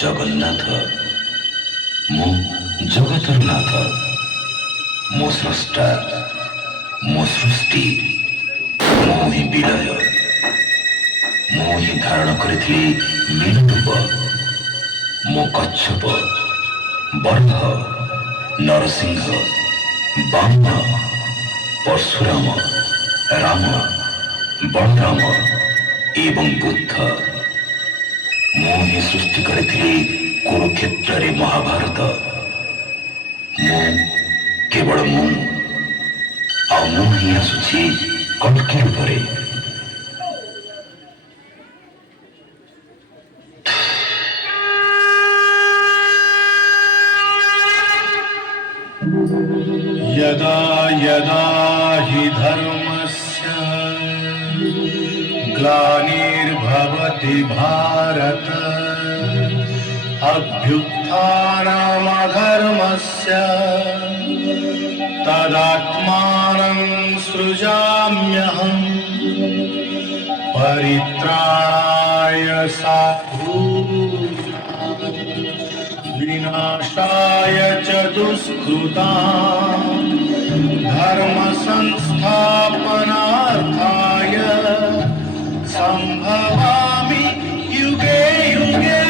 ଜଗନ୍ନାଥ, ମୁଁ ଜଗତର ନାଥ, ମୋ ସ୍ରଷ୍ଟା, ମୋ ସୃଷ୍ଟି, ମୁଁ ହିଁ ବିଲୟ, ମୁଁ ହିଁ ଧାରଣ କରିଥିଲି ମୀନରୂପ। ମୁଁ କଚ୍ଛପ, ବରହ, ନରସିଂହ, ବାମନ, ପରଶୁରାମ, ରାମ, ବଳରାମ ଏବଂ ବୁଦ୍ଧ। ମୁଁ ହିଁ ସୃଷ୍ଟି କରିଥିଲି କୁରୁକ୍ଷେତ୍ରରେ ମହାଭାରତ। ମୁଁ କେବଳ ମୁଁ, ଆଉ ମୁଁ ହିଁ ଆସୁଛି କଳ୍କି ରୂପରେ। यदा यदा हि धर्मस्य ग्लानिर्भवति भारत अभ्युत्थानमधर्मस्य तदात्मानं सृजाम्यहम् परित्राणाय साधूनां विनाशाय च दुष्कृतां धर्म संस्थापनार्थाय संभवामि युगे युगे।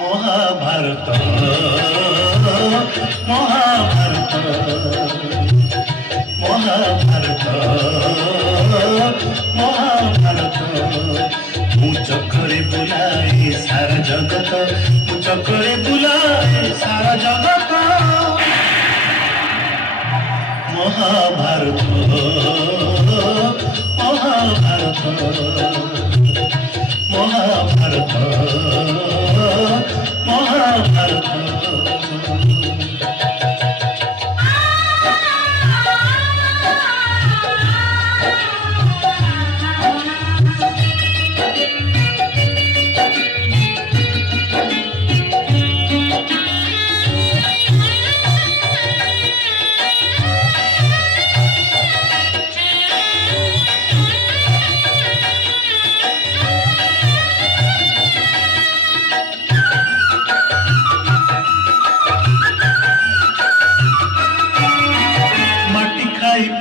महाभारत महाभारत महाभारत महाभारत मु चक्रे बुलाए सारा जगत मु चक्रे बुलाए सारा जगत महाभारत महाभारत महाभारत महाभारत।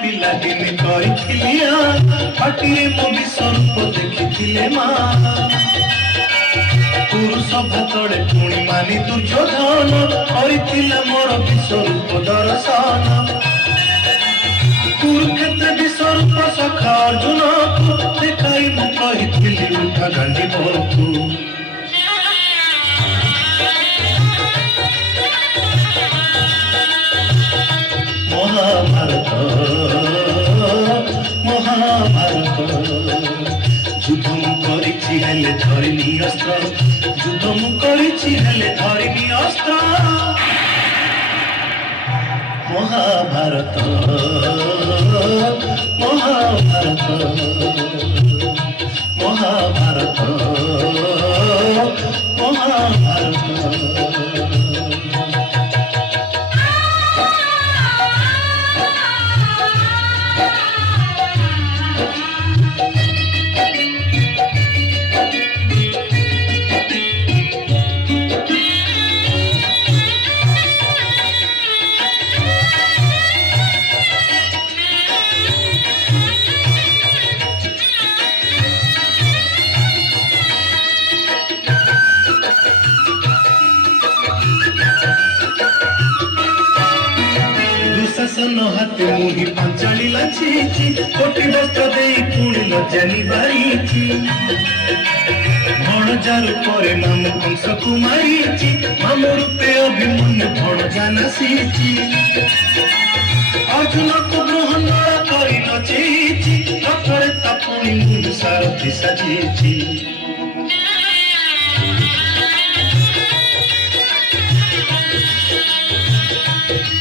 पिलादिने करिथिलिया हटिए मो विश्वरूप देखिथिले मा पुरुष भातले पुणी मानि दुर्योधन करिथिला मोर विश्वरूप दर्शन कुरुक्षेत्र विश्वरूप सखा अर्जुन को देखाई मु कहिथिली उठा गांधी बरकू महाभारत महाभारत युद्ध मु करिछि हेले धरिनी अस्त्र युद्ध मु करिछि हेले धरिनी अस्त्र महाभारत महाभारत महाभारत महाभारत। ହାତେ ମୁହିଁ ପାଞ୍ଚାଳି ଲାଚିଛି କୋଟି ବସ୍ତ୍ର ଦେଇ ପୁଣି ଲଜ୍ଜାନି ବାରିଛି ଭଣଜାରୁ ପରେ ମାମୁ କଂସକୁ ମାରିଛି ମାମୁ ରୂପେ ଅଭିମନ୍ୟୁ ଭଣଜା ନାସିଛି ଅର୍ଜୁନକୁ ଗ୍ରହଣଳା କରି ନଚେଇଛି ରଥରେ ତା ପୁଣି ମୁନି ସାରଥି ସାଜିଛି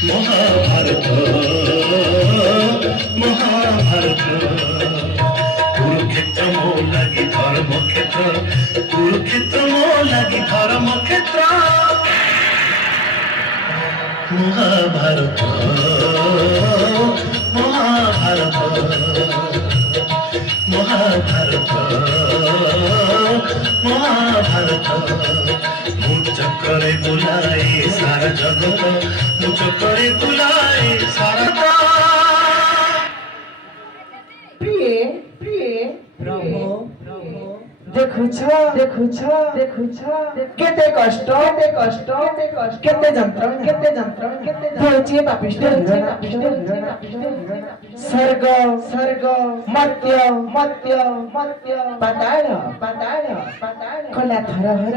মহাভারত মহাভারত কুরুক্ষেত্র মো লাগি ধর্মক্ষেত্র কুরুক্ষেত্র মো লাগি ধর্মক্ষেত্র মহাভারত মহাভারত মহাভারত মহাভারত মু চক্রে বুলাए সারা জগত মু চক্রে বুলাए সারা প্রিয়ে প্রিয়ে প্রভু দেখুছ দেখুছ দেখুছ কেতে কষ্ট কেতে কষ্ট কেতে কষ্ট কেতে যন্ত্রণা কেতে যন্ত্রণা কেতে হচ্ছে পাপিষ্ট স্বর্গ স্বর্গ মর্ত্য মর্ত্য মর্ত্য পাতাল পাতাল পাতাল কলা থর হর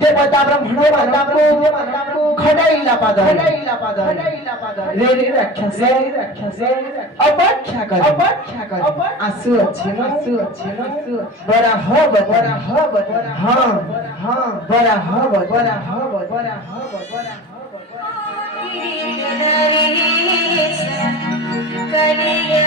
দেবতা ব্রহ্মণ মানবକୁ ଖଡାଇଲା ପାଦ ରେ ରେ ରାକ୍ଷସ ଅପେକ୍ଷା କର ଆସୁଅଛି ବରା ହବ ହଁ ହଁ ବରା ହବ कलिए